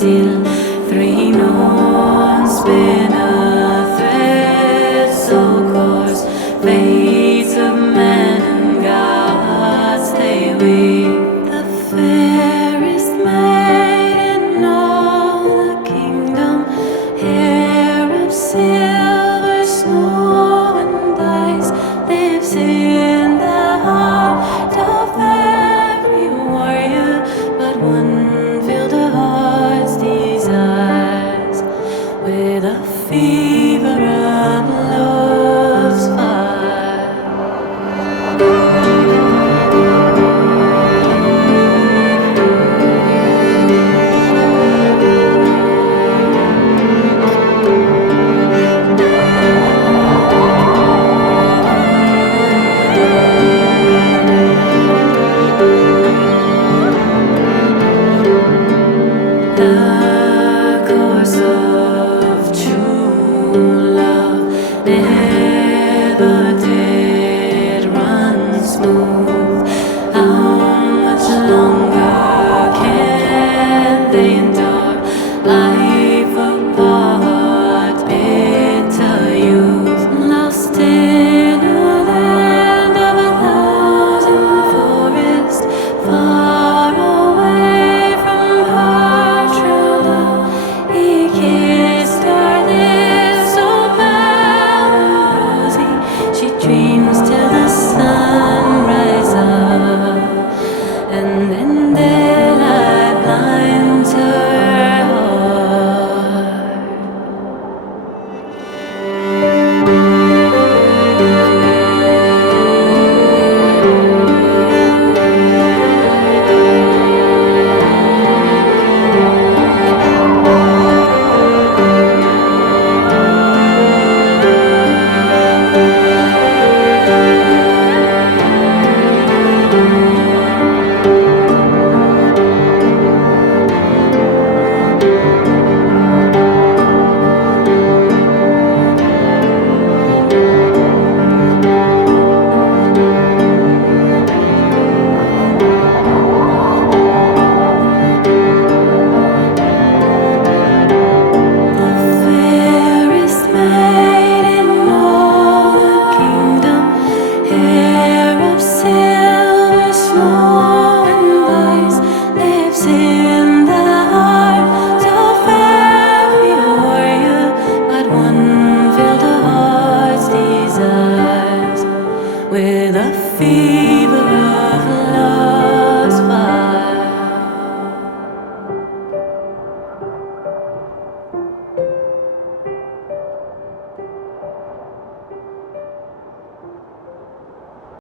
still. Three norns spin a thread so coarse. Fates of men and gods they weave. The fairest maid in all the kingdom, hair of silver, snow and ice, lives in the heart of every warrior, but one filled her heart's desires with a fever of love's fire. The